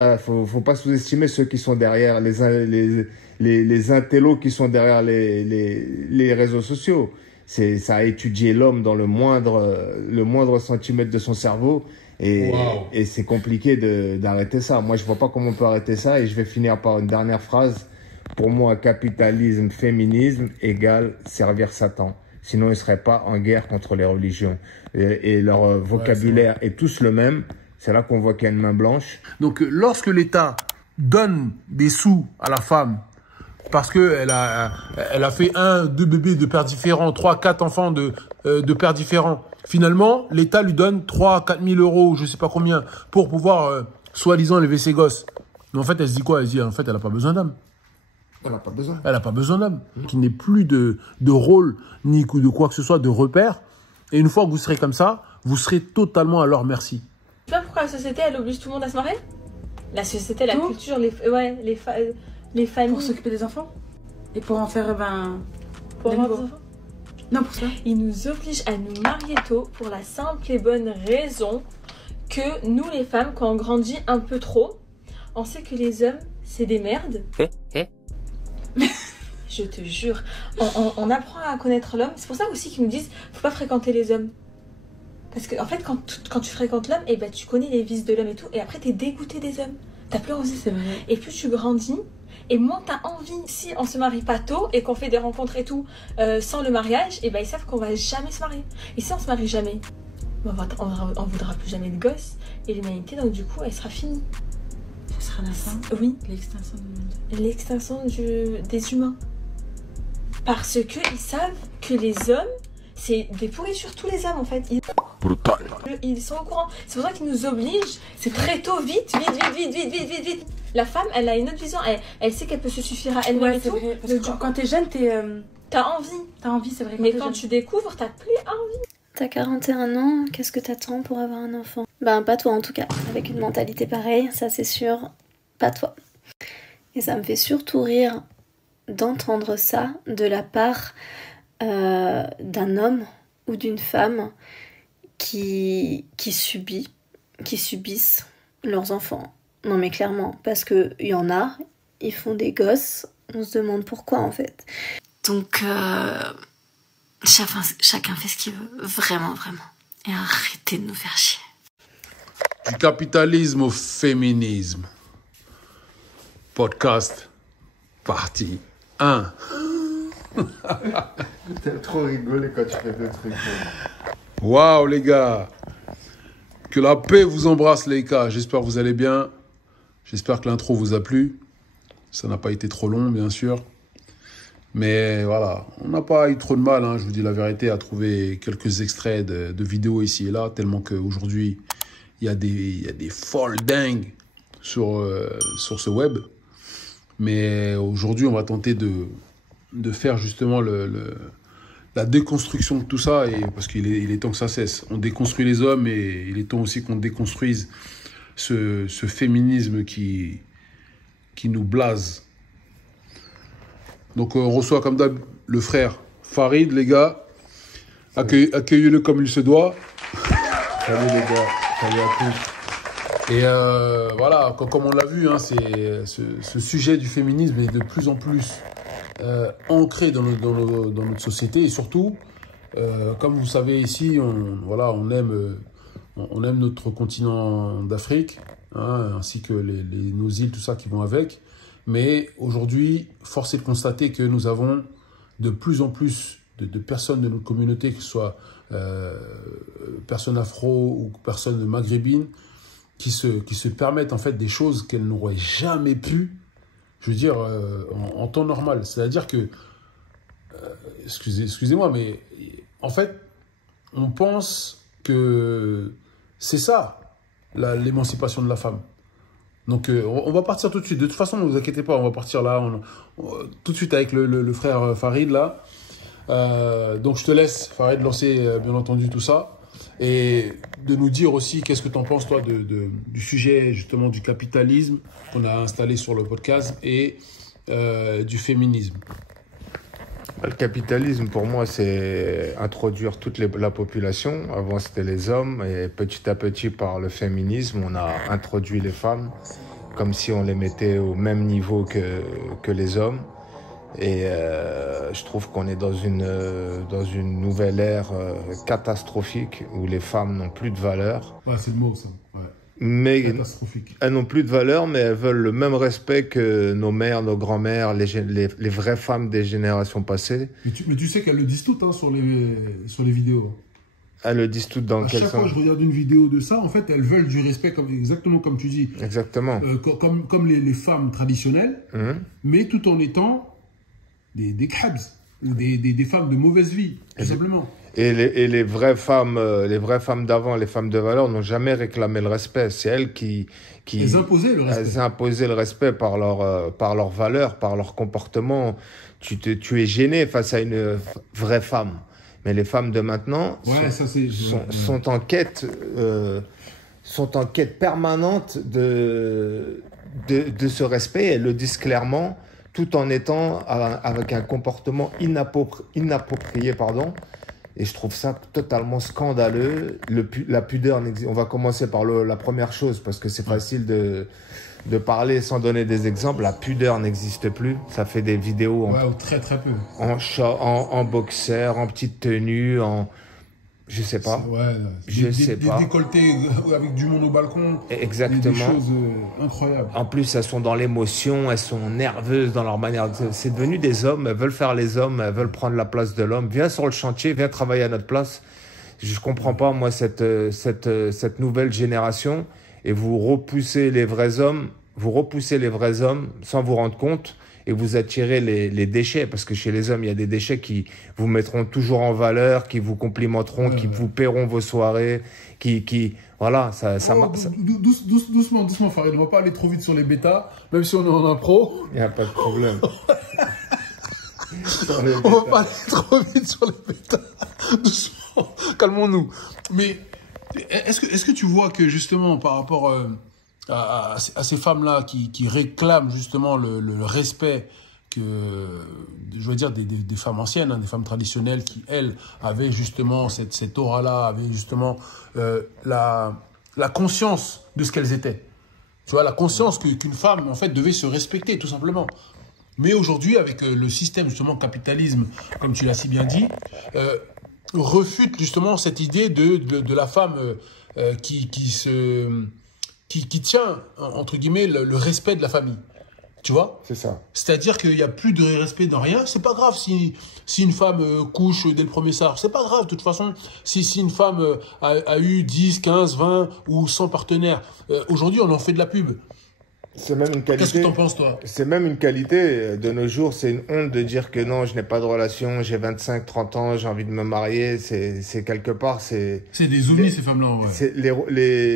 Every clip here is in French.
Faut pas sous-estimer ceux qui sont derrière, les intellos qui sont derrière les réseaux sociaux. Ça a étudié l'homme dans le moindre centimètre de son cerveau. Waouh. Et c'est compliqué d'arrêter ça. Moi, je vois pas comment on peut arrêter ça. Et je vais finir par une dernière phrase. Pour moi, capitalisme, féminisme égale servir Satan. Sinon, ils ne seraient pas en guerre contre les religions. Et leur vocabulaire est tous le même. C'est là qu'on voit qu'il y a une main blanche. Donc, lorsque l'État donne des sous à la femme parce qu'elle elle a fait 1, 2 bébés de pères différents, 3, 4 enfants de pères différents, finalement, l'État lui donne 3, 4 000 euros, je sais pas combien, pour pouvoir, soi-disant, élever ses gosses. Mais en fait, elle se dit quoi? Elle se dit, en fait, elle n'a pas besoin d'homme. Elle n'a pas besoin. Elle n'a pas besoin d'homme. Qu'il n'ait plus de rôle, ni de quoi que ce soit, de repère. Et une fois que vous serez comme ça, vous serez totalement à leur merci. Tu vois pourquoi la société, elle oblige tout le monde à se marier? La société, la culture, les familles. Pour s'occuper des enfants. Et pour en faire, Pour avoir des enfants. Non, pour ça. Ils nous obligent à nous marier tôt pour la simple et bonne raison que nous, les femmes, quand on grandit un peu trop, on sait que les hommes, c'est des merdes. Je te jure. On apprend à connaître l'homme. C'est pour ça aussi qu'ils nous disent, faut pas fréquenter les hommes. Parce que en fait, quand tu fréquentes l'homme, tu connais les vices de l'homme et tout, et après t'es dégoûté des hommes. T'as plus envie. C'est vrai. Et plus tu grandis, et moins t'as envie. Si on se marie pas tôt et qu'on fait des rencontres et tout sans le mariage, ils savent qu'on va jamais se marier. Et si on se marie jamais, on voudra plus jamais de gosses, et l'humanité, donc du coup, elle sera finie. Ce sera la fin. Oui. L'extinction du monde. L'extinction des humains. Parce que ils savent que les hommes, c'est des pourritures, tous les hommes en fait. Brutal. Ils sont au courant. C'est pour ça qu'ils nous obligent. C'est très tôt, vite. La femme, elle a une autre vision. Elle sait qu'elle peut se suffire à elle-même et c'est tout. vrai. Parce que quand t'es jeune, t'as envie. t'as envie, c'est vrai. Mais quand tu découvres, t'as plus envie. T'as 41 ans, qu'est-ce que t'attends pour avoir un enfant? Ben, pas toi en tout cas. Avec une mentalité pareille, ça c'est sûr, pas toi. Et ça me fait surtout rire d'entendre ça de la part d'un homme ou d'une femme qui subissent leurs enfants. Non mais clairement, parce qu'il y en a, ils font des gosses, on se demande pourquoi en fait. Donc, chacun fait ce qu'il veut, vraiment, vraiment. Et arrêtez de nous faire chier. Du capitalisme au féminisme. Podcast, partie 1. T'as trop rigolé quand tu fais des trucs. Waouh les gars. Que la paix vous embrasse les gars. J'espère que vous allez bien. J'espère que l'intro vous a plu. Ça n'a pas été trop long bien sûr. Mais voilà, on n'a pas eu trop de mal, je vous dis la vérité, à trouver quelques extraits de vidéos ici et là, tellement qu'aujourd'hui, il y a des folles dingues sur ce web. Mais aujourd'hui, on va tenter de faire justement la déconstruction de tout ça, parce qu'il est temps que ça cesse. On déconstruit les hommes et il est temps aussi qu'on déconstruise ce féminisme qui nous blase. Donc on reçoit comme d'hab le frère Farid, les gars. Accueillez-le comme il se doit. Salut les gars, salut à tous. Et voilà, comme on l'a vu, ce sujet du féminisme est de plus en plus ancré dans notre société. Et surtout, comme vous savez ici, on aime notre continent d'Afrique, ainsi que nos îles, tout ça qui vont avec. Mais aujourd'hui, force est de constater que nous avons de plus en plus de personnes de notre communauté, que ce soit personnes afro ou personnes maghrébines, qui se permettent en fait des choses qu'elles n'auraient jamais pu, je veux dire, en temps normal. C'est-à-dire que, excusez-moi, mais en fait, on pense que c'est ça, l'émancipation de la femme. Donc, on va partir tout de suite. De toute façon, ne vous inquiétez pas, on va partir là, tout de suite avec le frère Farid, là. Donc, je te laisse, Farid, lancer, bien entendu, tout ça. Et de nous dire aussi, qu'est-ce que tu en penses, toi, du sujet, justement, du capitalisme qu'on a installé sur le podcast et du féminisme. Le capitalisme, pour moi, c'est introduire toute la population. Avant, c'était les hommes. Et petit à petit, par le féminisme, on a introduit les femmes comme si on les mettait au même niveau que les hommes. Et je trouve qu'on est dans une nouvelle ère catastrophique où les femmes n'ont plus de valeur. Ouais, c'est le mot, ça. Ouais. Mais Catastrophique. elles n'ont plus de valeur, mais elles veulent le même respect que nos mères, nos grands-mères, les vraies femmes des générations passées. Mais tu sais qu'elles le disent toutes hein, sur les vidéos. Elles le disent toutes dans À quel chaque sens? fois que je regarde une vidéo de ça, en fait, elles veulent du respect, exactement comme tu dis. Exactement. Comme les femmes traditionnelles, mais tout en étant des khabs, ou des femmes de mauvaise vie, tout simplement. Et les vraies femmes d'avant, les femmes de valeur, n'ont jamais réclamé le respect. C'est elles qui Elles imposaient le respect. Elles imposaient le respect par leur valeur, par leur comportement. Tu es gêné face à une vraie femme. Mais les femmes de maintenant sont en quête permanente de ce respect. Elles le disent clairement, tout en étant avec un comportement inapproprié, pardon. Et je trouve ça totalement scandaleux. La pudeur n'existe. On va commencer par la première chose, parce que c'est facile de parler sans donner des exemples. La pudeur n'existe plus. Ça fait des vidéos très très peu. En boxer, en petite tenue, je sais pas. Des décolletés avec du monde au balcon. Exactement. Des choses incroyables. En plus, elles sont dans l'émotion, elles sont nerveuses dans leur manière. C'est devenu des hommes, elles veulent faire les hommes, elles veulent prendre la place de l'homme. Viens sur le chantier, viens travailler à notre place. Je comprends pas, moi, cette nouvelle génération. Et vous repoussez les vrais hommes sans vous rendre compte. Et vous attirez les déchets, parce que chez les hommes, il y a des déchets qui vous mettront toujours en valeur, qui vous complimenteront, qui vous paieront vos soirées, voilà, doucement, Farid, on va pas aller trop vite sur les bêtas, même si on est en impro. Il n'y a pas de problème. On va pas aller trop vite sur les bêtas. Doucement, calmons-nous. Mais est-ce que tu vois que justement, par rapport à ces femmes-là qui réclament justement le respect que, je veux dire, des femmes anciennes, hein, des femmes traditionnelles qui, elles, avaient justement cette aura-là, avaient justement la conscience de ce qu'elles étaient. Tu vois, la conscience qu'une femme, en fait, devait se respecter, tout simplement. Mais aujourd'hui, avec le système, justement, capitalisme, comme tu l'as si bien dit, refute justement cette idée de la femme qui tient, entre guillemets, le respect de la famille. Tu vois? C'est ça. C'est-à-dire qu'il n'y a plus de respect dans rien. C'est pas grave si une femme couche dès le premier soir. C'est pas grave, de toute façon. Si une femme a eu 10, 15, 20 ou 100 partenaires. Aujourd'hui, on en fait de la pub. C'est même une qualité. Qu'est-ce que t'en penses, toi? C'est même une qualité. De nos jours, c'est une honte de dire que non, je n'ai pas de relation, j'ai 25, 30 ans, j'ai envie de me marier. C'est quelque part, c'est des ovnis, ces femmes-là, ouais.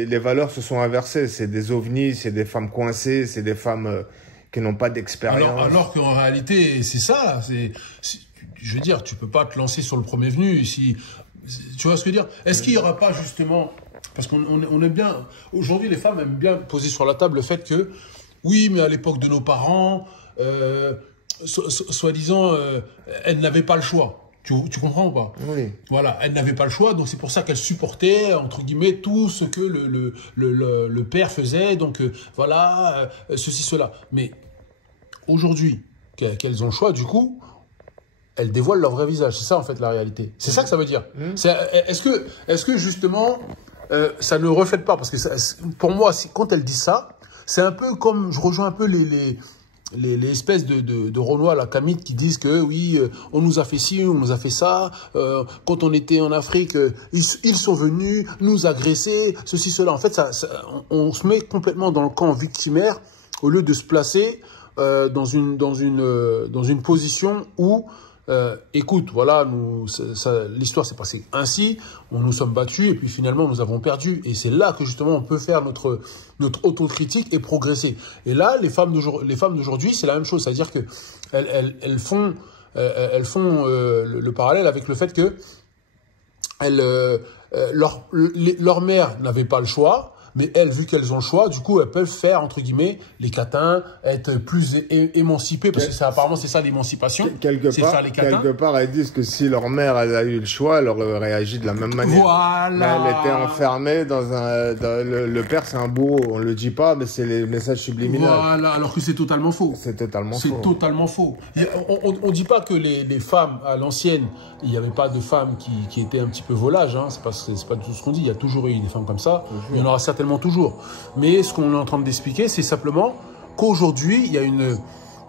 Les valeurs se sont inversées. C'est des ovnis, c'est des femmes coincées, c'est des femmes qui n'ont pas d'expérience. Alors qu'en réalité, c'est ça. Je veux dire, tu peux pas te lancer sur le premier venu. Tu vois ce que je veux dire? Est-ce qu'il y aura pas justement... Parce qu'on aime bien... Aujourd'hui, les femmes aiment bien poser sur la table le fait que, oui, mais à l'époque de nos parents, soi-disant, elles n'avaient pas le choix. Tu comprends ou pas? Oui. Voilà, elles n'avaient pas le choix, donc c'est pour ça qu'elles supportaient, entre guillemets, tout ce que le père faisait. Donc, voilà, ceci, cela. Mais aujourd'hui, qu'elles ont le choix, du coup... elles dévoilent leur vrai visage. C'est ça, en fait, la réalité. C'est ça que ça veut dire. Est-ce que justement, ça ne reflète pas? Parce que pour moi, quand elles disent ça, c'est un peu comme, je rejoins un peu les espèces de Renois, la Camille, qui disent que oui, on nous a fait ci, on nous a fait ça. Quand on était en Afrique, ils sont venus nous agresser, ceci, cela. En fait, on se met complètement dans le camp victimaire au lieu de se placer dans une position où écoute, voilà, l'histoire s'est passée ainsi, on nous sommes battus et puis finalement nous avons perdu. Et c'est là que justement on peut faire notre autocritique et progresser. Et là, les femmes d'aujourd'hui, c'est la même chose, c'est-à-dire que elles font le parallèle avec le fait que leur mère n'avait pas le choix. Mais elles, vu qu'elles ont le choix, du coup, elles peuvent faire, entre guillemets, les catins, être plus émancipées, parce que apparemment, c'est ça l'émancipation. Quelque part, elles disent que si leur mère elle a eu le choix, elle aurait réagi de la même manière. Voilà. Mais elle était enfermée le père, c'est un bourreau. On le dit pas, mais c'est les messages subliminaux. Voilà, alors que c'est totalement faux. C'est totalement faux. C'est totalement faux. On dit pas que les femmes, à l'ancienne, il n'y avait pas de femmes qui étaient un petit peu volages, hein. C'est pas du tout ce qu'on dit. Il y a toujours eu des femmes comme ça. Il y en aura certainement toujours. Mais ce qu'on est en train d'expliquer, c'est simplement qu'aujourd'hui, il y a une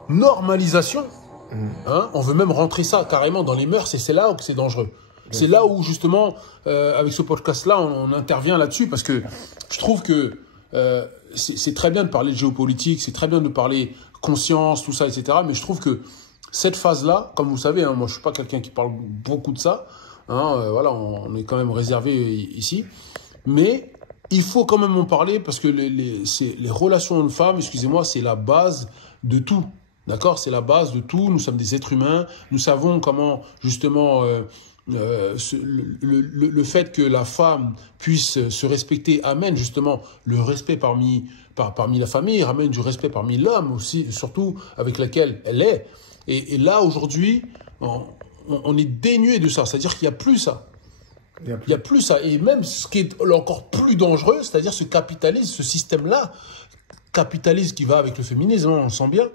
normalisation. Hein. On veut même rentrer ça carrément dans les mœurs et c'est là où c'est dangereux. C'est là où, justement, avec ce podcast-là, on intervient là-dessus parce que je trouve que c'est très bien de parler de géopolitique, c'est très bien de parler conscience, tout ça, etc. Mais je trouve que cette phase-là, comme vous savez, hein, moi je suis pas quelqu'un qui parle beaucoup de ça, hein, voilà, on est quand même réservé ici, mais il faut quand même en parler parce que les relations hommes-femmes, excusez-moi, c'est la base de tout, d'accord? C'est la base de tout, nous sommes des êtres humains, nous savons comment justement le fait que la femme puisse se respecter amène justement le respect parmi la famille, ramène du respect parmi l'homme aussi, surtout avec laquelle elle est. Et là, aujourd'hui, on est dénué de ça. C'est-à-dire qu'il n'y a plus ça. Il n'y a plus ça. Et même ce qui est encore plus dangereux, c'est-à-dire ce capitalisme, ce système-là, capitalisme qui va avec le féminisme, on le sent bien,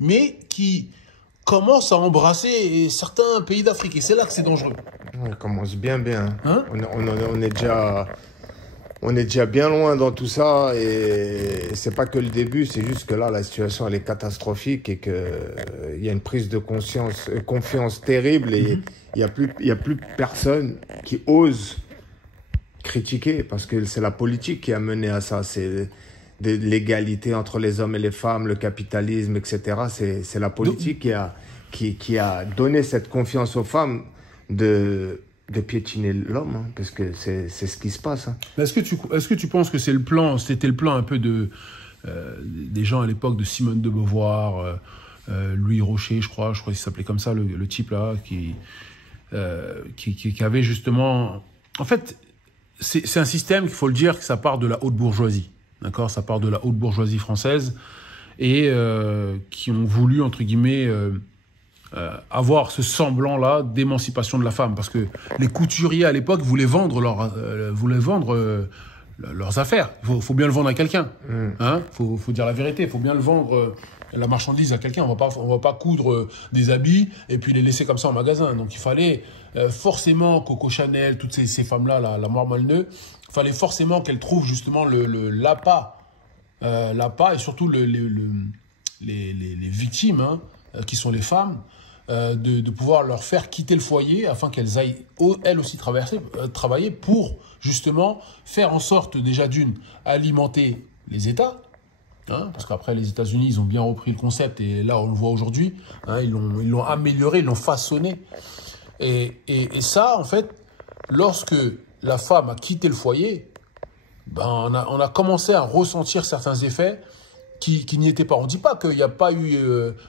mais qui commence à embrasser certains pays d'Afrique. Et c'est là que c'est dangereux. On commence bien. Hein? On est déjà bien loin dans tout ça et c'est pas que le début, c'est juste que là, la situation, elle est catastrophique et que il y a une prise de confiance terrible et il y a plus personne qui ose critiquer parce que c'est la politique qui a mené à ça. C'est l'égalité entre les hommes et les femmes, le capitalisme, etc. C'est la politique qui a donné cette confiance aux femmes de piétiner l'homme, hein, parce que c'est ce qui se passe. Hein. Est-ce que tu penses que c'était le plan un peu des gens à l'époque de Simone de Beauvoir, Louis Rocher, je crois qu'il s'appelait comme ça, le type là, qui avait justement... En fait, c'est un système, il faut le dire, que ça part de la haute bourgeoisie. D'accord, ça part de la haute bourgeoisie française et qui ont voulu, entre guillemets, avoir ce semblant-là d'émancipation de la femme. Parce que les couturiers, à l'époque, voulaient vendre leurs affaires. Il faut bien le vendre à quelqu'un. Hein, faut dire la vérité. Il faut bien le vendre, la marchandise à quelqu'un. On va pas coudre des habits et puis les laisser comme ça en magasin. Donc il fallait forcément Coco Chanel, toutes ces femmes-là, la Moire-Malneux, il fallait forcément qu'elles trouvent justement l'appât et surtout les victimes, hein, qui sont les femmes, de pouvoir leur faire quitter le foyer afin qu'elles aillent elles aussi travailler pour justement faire en sorte déjà alimenter les États, hein, parce qu'après les États-Unis ils ont bien repris le concept et là on le voit aujourd'hui, hein, ils l'ont amélioré, ils l'ont façonné et ça en fait lorsque la femme a quitté le foyer, ben on a commencé à ressentir certains effets qui n'y étaient pas. On ne dit pas qu'il n'y a pas eu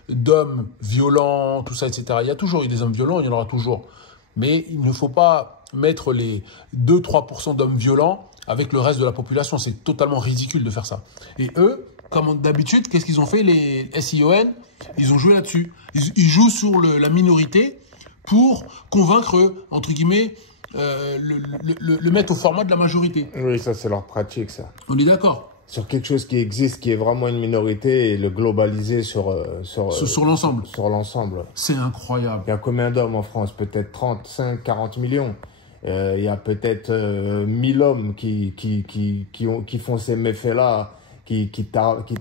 d'hommes violents, tout ça, etc. Il y a toujours eu des hommes violents, il y en aura toujours. Mais il ne faut pas mettre les 2-3% d'hommes violents avec le reste de la population. C'est totalement ridicule de faire ça. Et eux, comme d'habitude, qu'est-ce qu'ils ont fait, les SION? Ils ont joué là-dessus. Ils jouent sur la minorité pour convaincre, entre guillemets, le mettre au format de la majorité. Oui, ça c'est leur pratique, ça. On est d'accord? Sur quelque chose qui existe, qui est vraiment une minorité, et le globaliser sur l'ensemble. Sur l'ensemble. C'est incroyable. Il y a combien d'hommes en France? Peut-être 35, 40 millions. Il y a peut-être 1000 hommes qui font ces méfaits-là, qui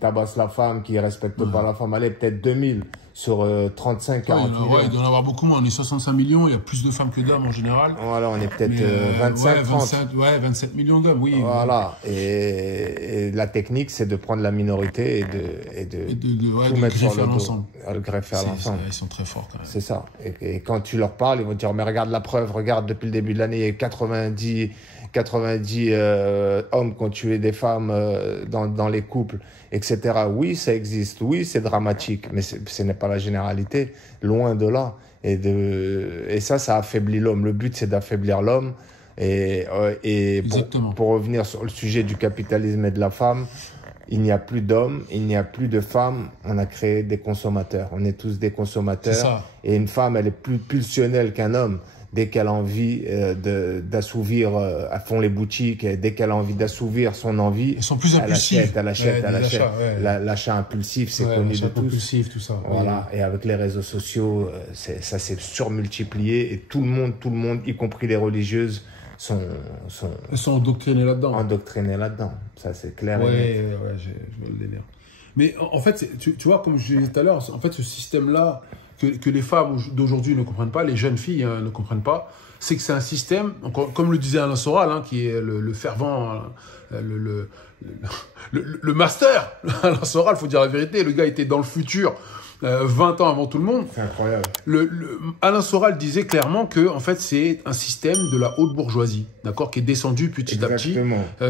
tabassent la femme, qui respectent pas la femme. Allez, peut-être 2000 sur 35, 40 millions. Ouais, il doit y en avoir beaucoup moins. On est 65 millions, il y a plus de femmes que d'hommes en général. Voilà, on est peut-être 25, 30. 27 millions d'hommes, oui. Voilà, et la technique, c'est de prendre la minorité et de tout mettre sur le dos, le greffer à l'ensemble. Ils sont très forts quand même. C'est ça. Et quand tu leur parles, ils vont te dire, mais regarde la preuve, regarde, depuis le début de l'année, il y a eu 90 hommes qui ont tué des femmes dans les couples, etc. Oui, ça existe. Oui, c'est dramatique, mais ce n'est pas la généralité, loin de là. Et ça affaiblit l'homme. Le but, c'est d'affaiblir l'homme, Et pour revenir sur le sujet du capitalisme et de la femme, il n'y a plus d'hommes, il n'y a plus de femmes, on a créé des consommateurs. On est tous des consommateurs. Et une femme, elle est plus pulsionnelle qu'un homme. Dès qu'elle a envie d'assouvir à fond les boutiques, et dès qu'elle a envie d'assouvir son envie, ils sont plus impulsifs. Elle achète. L'achat impulsif, c'est connu de tous. Impulsif, tout ça. Voilà. Et avec les réseaux sociaux, ça s'est surmultiplié et tout le monde, y compris les religieuses, sont endoctrinés là-dedans. Ça, c'est clair. Ouais, je vois le délire. Mais en fait, tu vois, comme je disais tout à l'heure, en fait, ce système-là, que les femmes d'aujourd'hui ne comprennent pas, les jeunes filles ne comprennent pas, c'est que c'est un système, comme le disait Alain Soral, hein, qui est le fervent, le master. Alain Soral, il faut dire la vérité, le gars était dans le futur 20 ans avant tout le monde. C'est incroyable. Alain Soral disait clairement que en fait, c'est un système de la haute bourgeoisie, d'accord, qui est descendu petit à petit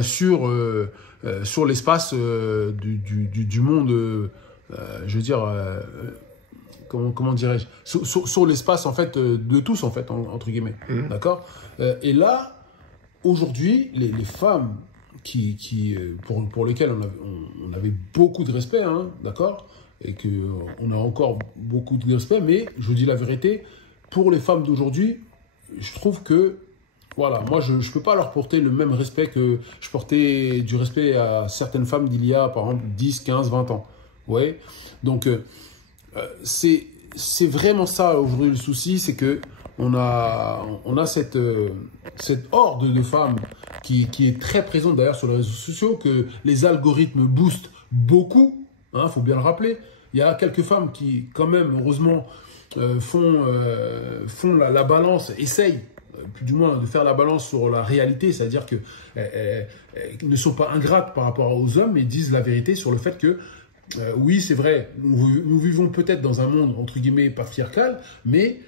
sur l'espace du monde, je veux dire... comment dirais-je, sur l'espace en fait de tous en fait entre guillemets, d'accord. Et là aujourd'hui les femmes pour lesquelles on avait beaucoup de respect, hein, d'accord, et que on a encore beaucoup de respect, mais je vous dis la vérité, pour les femmes d'aujourd'hui, je trouve que voilà, moi je peux pas leur porter le même respect que je portais du respect à certaines femmes d'il y a par exemple 10, 15, 20 ans. Ouais, donc c'est vraiment ça aujourd'hui le souci, c'est que on a cette horde de femmes qui est très présente d'ailleurs sur les réseaux sociaux, que les algorithmes boostent beaucoup, hein, faut bien le rappeler. Il y a quelques femmes qui quand même heureusement font la balance, essayent plus du moins de faire la balance sur la réalité, c'est-à-dire que ne sont pas ingrates par rapport aux hommes et disent la vérité sur le fait que oui, c'est vrai, nous vivons peut-être dans un monde, entre guillemets, patriarcal, mais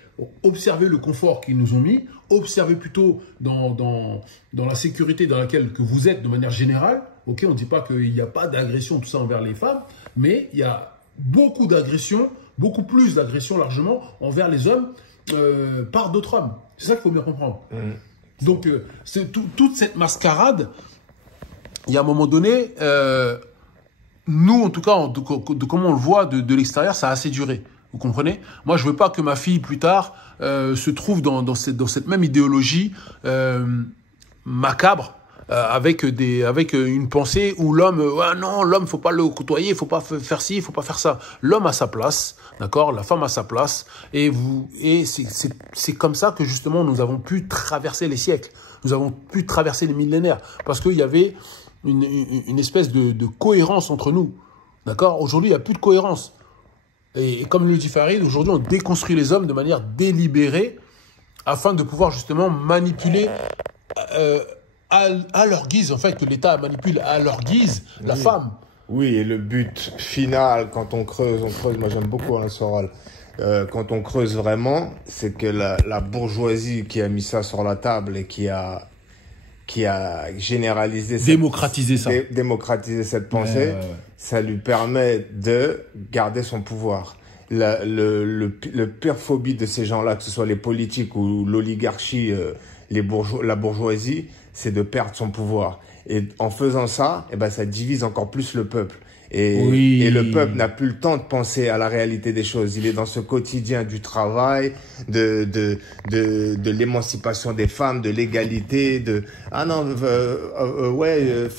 observez le confort qu'ils nous ont mis, observez plutôt dans la sécurité dans laquelle que vous êtes de manière générale. Ok, on ne dit pas qu'il n'y a pas d'agression, tout ça envers les femmes, mais il y a beaucoup d'agressions, beaucoup plus d'agressions largement envers les hommes par d'autres hommes. C'est ça qu'il faut bien comprendre. Donc, toute cette mascarade, il y a un moment donné... nous, en tout cas, de comment on le voit de l'extérieur, ça a assez duré. Vous comprenez? Moi, je veux pas que ma fille, plus tard, se trouve dans cette même idéologie macabre, avec une pensée où l'homme, non, l'homme, faut pas le côtoyer, faut pas faire ci, faut pas faire ça. L'homme a sa place, d'accord? La femme a sa place. Et c'est comme ça que, justement, nous avons pu traverser les siècles. Nous avons pu traverser les millénaires. Parce qu'il y avait... une espèce de cohérence entre nous. D'accord? Aujourd'hui, il n'y a plus de cohérence. Et comme le dit Farid, aujourd'hui, on déconstruit les hommes de manière délibérée afin de pouvoir justement manipuler à leur guise, en fait, que l'État manipule à leur guise la femme. Oui, et le but final, quand on creuse, moi j'aime beaucoup Alain Soral, quand on creuse vraiment, c'est que la bourgeoisie qui a mis ça sur la table et qui a généralisé démocratiser cette pensée, ça lui permet de garder son pouvoir. Le pire phobie de ces gens-là, que ce soit les politiques ou l'oligarchie, la bourgeoisie, c'est de perdre son pouvoir. Et en faisant ça, ça divise encore plus le peuple. Et le peuple n'a plus le temps de penser à la réalité des choses. Il est dans ce quotidien du travail, de l'émancipation des femmes, de l'égalité, fais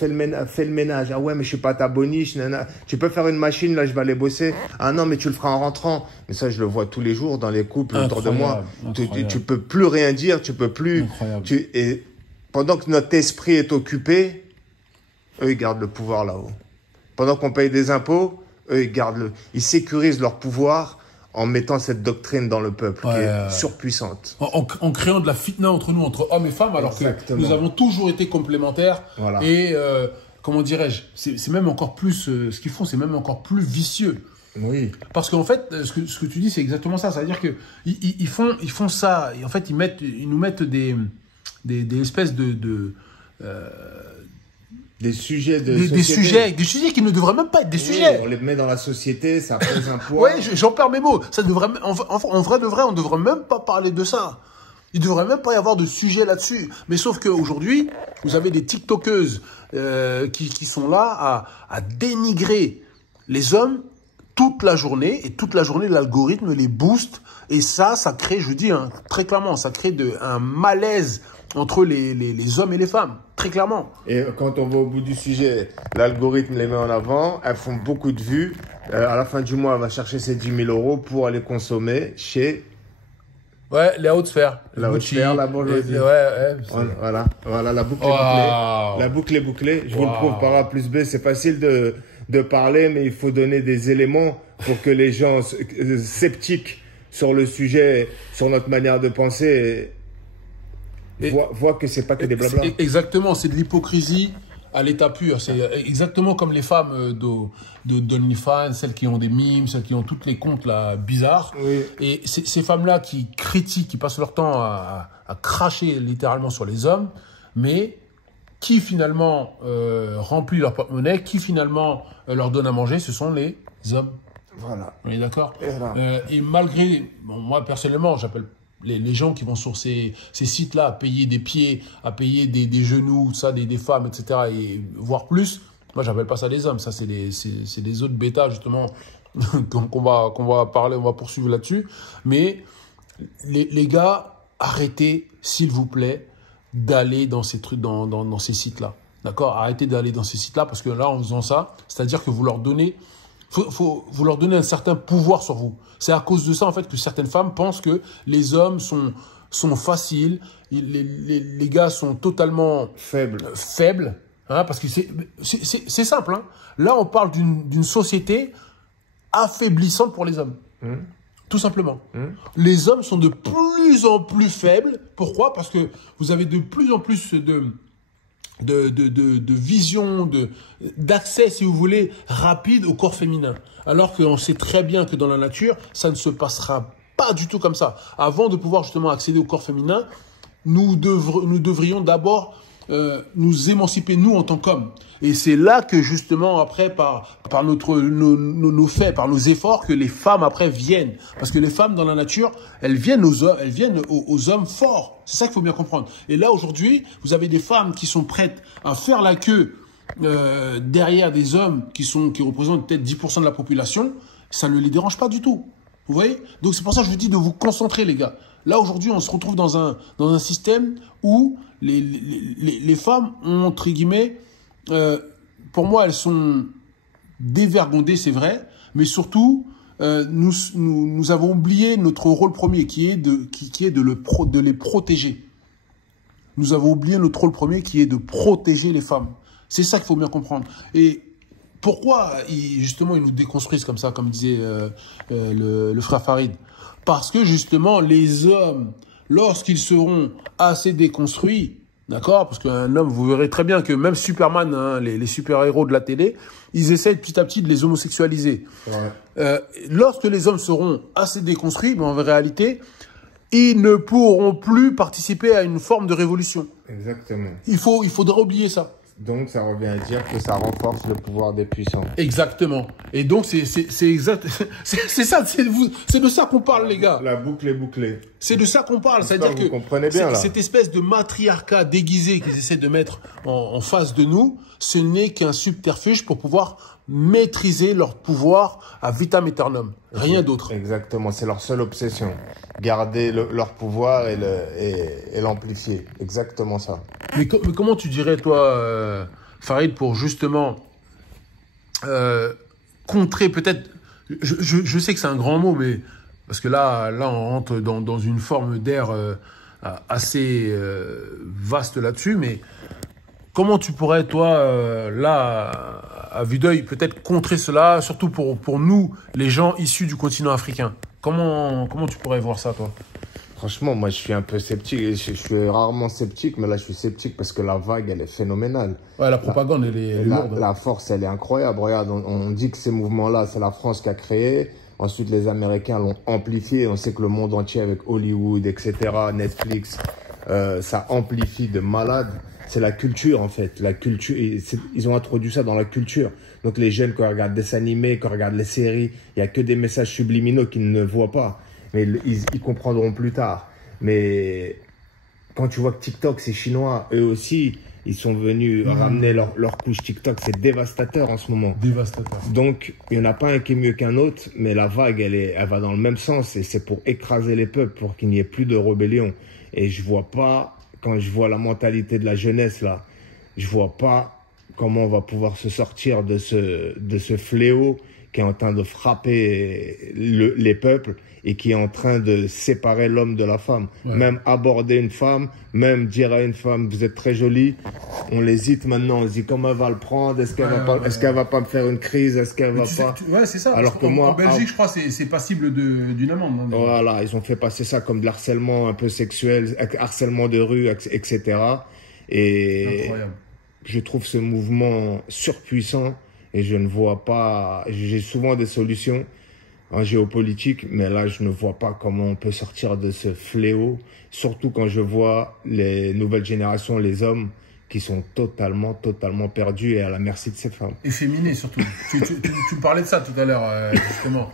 le ménage. Ah ouais, mais je suis pas ta boniche, nana. Tu peux faire une machine, là, je vais aller bosser. Ah non, mais tu le feras en rentrant. Mais ça, je le vois tous les jours dans les couples autour de moi. Tu peux plus rien dire, tu peux plus. Et pendant que notre esprit est occupé, eux, ils gardent le pouvoir là-haut. Pendant qu'on paye des impôts, eux, ils sécurisent leur pouvoir en mettant cette doctrine dans le peuple qui est surpuissante. En créant de la fitna entre nous, entre hommes et femmes, alors que nous avons toujours été complémentaires. Voilà. Et, comment dirais-je, c'est même encore plus, ce qu'ils font, c'est même encore plus vicieux. Oui. Parce qu'en fait, ce que tu dis, c'est exactement ça. C'est-à-dire que ils font ça, et en fait, ils nous mettent des espèces des sujets des sujets qui ne devraient même pas être des sujets. On les met dans la société, ça pose un poids. Ouais, j'en perds mes mots. Ça devrait, en vrai de vrai, on devrait même pas parler de ça. Il ne devrait même pas y avoir de sujet là-dessus. Mais sauf qu'aujourd'hui, vous avez des TikTokeuses qui sont là à dénigrer les hommes toute la journée. Et toute la journée, l'algorithme les booste. Et ça crée, je dis hein, très clairement, ça crée un malaise entre les hommes et les femmes. Très clairement. Et quand on va au bout du sujet, l'algorithme les met en avant. Elles font beaucoup de vues. À la fin du mois, elle va chercher ses 10 000 € pour aller consommer chez... Ouais, les hautes sphères. La haute sphère, la bourgeoisie. Voilà, la boucle est bouclée. La boucle est bouclée. Je vous le prouve par A plus B. C'est facile de parler, mais il faut donner des éléments pour que les gens sceptiques sur le sujet, sur notre manière de penser, voient que c'est pas que des blabla. Exactement, c'est de l'hypocrisie à l'état pur. C'est exactement comme les femmes d'OnlyFans, celles qui ont des mimes, celles qui ont toutes les comptes là bizarres. Oui. Et ces femmes-là qui critiquent, qui passent leur temps à cracher littéralement sur les hommes, mais qui finalement remplit leur porte-monnaie, qui finalement leur donne à manger, ce sont les hommes. Voilà. On est d'accord. Et malgré, bon, moi personnellement, j'appelle les gens qui vont sur ces sites-là à payer des pieds, à payer des genoux, ça, des femmes, etc., et voire plus. Moi, j'appelle pas ça des hommes. Ça, c'est des autres bêtas, justement, qu'on va parler, on va poursuivre là-dessus. Mais les gars, arrêtez, s'il vous plaît, d'aller dans ces trucs, dans ces sites-là. D'accord? Arrêtez d'aller dans ces sites-là, parce que là, en faisant ça, c'est-à-dire que vous leur donnez... vous leur donnez un certain pouvoir sur vous. C'est à cause de ça, en fait, que certaines femmes pensent que les hommes sont faciles, les gars sont totalement faibles, hein, parce que c'est simple. Hein. Là, on parle d'une société affaiblissante pour les hommes. Tout simplement. Les hommes sont de plus en plus faibles. Pourquoi? Parce que vous avez de plus en plus de vision, d'accès, si vous voulez, rapide au corps féminin. Alors qu'on sait très bien que dans la nature, ça ne se passera pas du tout comme ça. Avant de pouvoir justement accéder au corps féminin, nous devrions d'abord nous émanciper, nous, en tant qu'hommes. Et c'est là que, justement, après, par nos faits, par nos efforts, que les femmes, après, viennent. Parce que les femmes, dans la nature, elles viennent aux hommes forts. C'est ça qu'il faut bien comprendre. Et là, aujourd'hui, vous avez des femmes qui sont prêtes à faire la queue derrière des hommes qui représentent peut-être 10% de la population. Ça ne les dérange pas du tout. Vous voyez? Donc, c'est pour ça que je vous dis de vous concentrer, les gars. Là, aujourd'hui, on se retrouve dans un système où les femmes ont, entre guillemets, pour moi, elles sont dévergondées, c'est vrai, mais surtout, nous avons oublié notre rôle premier, qui est de les protéger. Nous avons oublié notre rôle premier, qui est de protéger les femmes. C'est ça qu'il faut bien comprendre. Et pourquoi, justement, ils nous déconstruisent comme ça, comme disait le frère Farid? Parce que, justement, les hommes, lorsqu'ils seront assez déconstruits, d'accord? Parce qu'un homme, vous verrez très bien que même Superman, hein, les super-héros de la télé, ils essaient petit à petit de les homosexualiser. Ouais. Lorsque les hommes seront assez déconstruits, mais en réalité, ils ne pourront plus participer à une forme de révolution. Exactement. Il faudra oublier ça. Donc, ça revient à dire que ça renforce le pouvoir des puissants. Exactement. Et donc, c'est exact. C'est ça, c'est de ça qu'on parle, les gars. La boucle est bouclée. C'est de ça qu'on parle. C'est-à-dire que vous comprenez bien, là. Cette espèce de matriarcat déguisé qu'ils essaient de mettre en face de nous, ce n'est qu'un subterfuge pour pouvoir maîtriser leur pouvoir à vitam aeternum. Rien d'autre. Exactement. C'est leur seule obsession. Garder leur pouvoir et l'amplifier. Exactement ça. Mais comment tu dirais, toi, Farid, pour justement contrer peut-être... Je sais que c'est un grand mot, mais... Parce que là on rentre dans une forme d'air assez vaste là-dessus, mais... Comment tu pourrais, toi, là, à vue d'œil, peut-être contrer cela, surtout pour nous, les gens issus du continent africain? Comment tu pourrais voir ça, toi? Franchement, moi, je suis un peu sceptique. Je suis rarement sceptique, mais là, je suis sceptique parce que la vague, elle est phénoménale. Ouais, la propagande, elle est lourde. La force, elle est incroyable. Regarde, on dit que ces mouvements-là, c'est la France qui a créé. Ensuite, les Américains l'ont amplifié. On sait que le monde entier, avec Hollywood, etc., Netflix, ça amplifie de malade. C'est la culture, en fait. La culture, ils ont introduit ça dans la culture. Donc, les jeunes, quand ils regardent des animés, quand ils regardent les séries, il n'y a que des messages subliminaux qu'ils ne voient pas. Mais ils comprendront plus tard. Mais quand tu vois que TikTok, c'est chinois, eux aussi, ils sont venus ramener leur couche TikTok. C'est dévastateur en ce moment. Dévastateur. Donc, il n'y en a pas un qui est mieux qu'un autre, mais la vague, elle va dans le même sens. Et c'est pour écraser les peuples, pour qu'il n'y ait plus de rébellion. Et je vois pas, quand je vois la mentalité de la jeunesse, là, je vois pas comment on va pouvoir se sortir de ce fléau qui est en train de frapper les peuples et qui est en train de séparer l'homme de la femme. Ouais. Même aborder une femme, même dire à une femme, vous êtes très jolie, on hésite maintenant, on se dit comment elle va le prendre, est-ce qu'elle va pas me faire une crise, est-ce qu'elle va pas... Ouais, c'est ça. Alors que moi, en Belgique, je crois, c'est passible d'une amende. Hein, voilà, ils ont fait passer ça comme de l'harcèlement un peu sexuel, harcèlement de rue, etc. Et incroyable. Je trouve ce mouvement surpuissant et je ne vois pas... J'ai souvent des solutions en géopolitique, mais là, je ne vois pas comment on peut sortir de ce fléau, surtout quand je vois les nouvelles générations, les hommes, qui sont totalement perdus et à la merci de ces femmes. Efféminés, surtout. tu parlais de ça tout à l'heure, justement.